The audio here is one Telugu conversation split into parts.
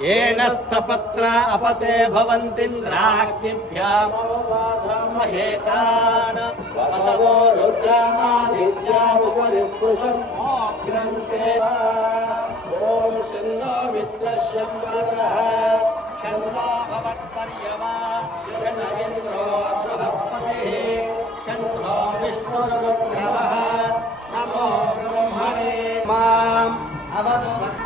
येन सपत्रा अपते भवन्तीन्द्राग्निभ्यामवबाधमहेतान् बसवो रुद्रामादित्यामुपरि स्पृशन्ते ॐ शन्नो मित्रशम्बरः शन्वा भवत्पर्यवा शनविन्द्रो बृहस्पतिः शन्नो विष्णुरुद्रवः नमो ब्रह्मणे माम् अवतु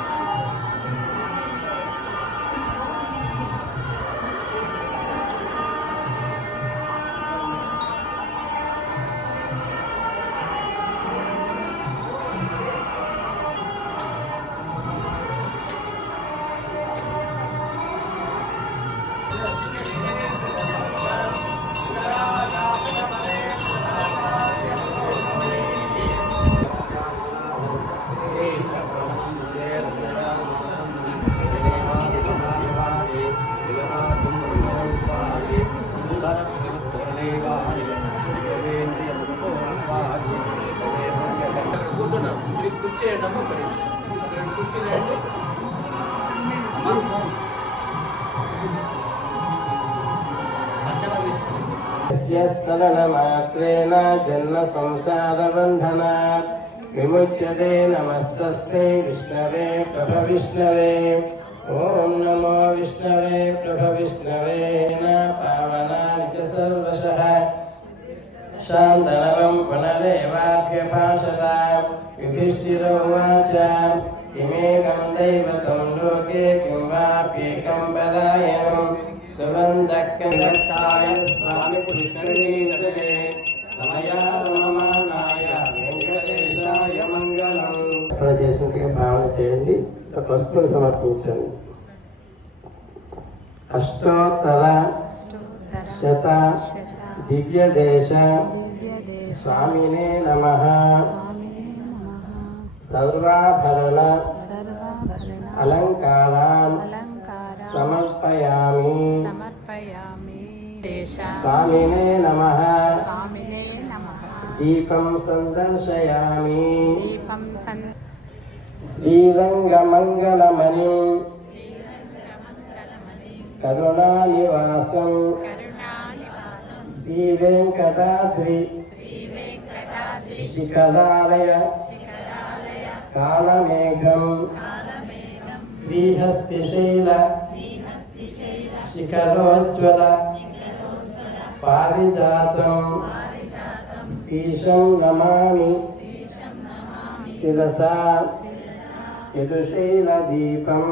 కూర్చేయడం ఒక రెండు కూర్చోలేండి స్థలమాత్రేణ జన్మ సంసారబంధనా విముచ్యతే నమస్తస్తే విష్ణవే ప్రభ విష్ణవే. ఓం నమో విష్ణవే ప్రభ విష్ణవే పావనాని చ సర్వశ. శాంతరవం युधिष्ठिरोवाच किमेकं दैवतं लोके किं वाप्येकं पलायनं सुबन्धक्कण्डाय स्वामिपुष्करणीतले सायामानाय వెంకటేశాయ మంగళం. చేసినట్టుగా భావన చేయండి. పసుపులు సమర్పించండి. అష్టోత్తర శత దివ్యదేశ స్వామినే నమ. సర్వాభరణ అలంకారాన్ సమర్పయామి. స్వామినే నమ. దీపం సందర్శయామి. శ్రీరంగమంగళమణి. కరుణానివాసం. శ్రీవేంకటాద్రి. శిఖరాలయ कालमेघं श्रीहस्तिशैल शिखरोज्ज्वल पारिजातं स्पीशं नमामि शिरसा यदुशैलदीपम्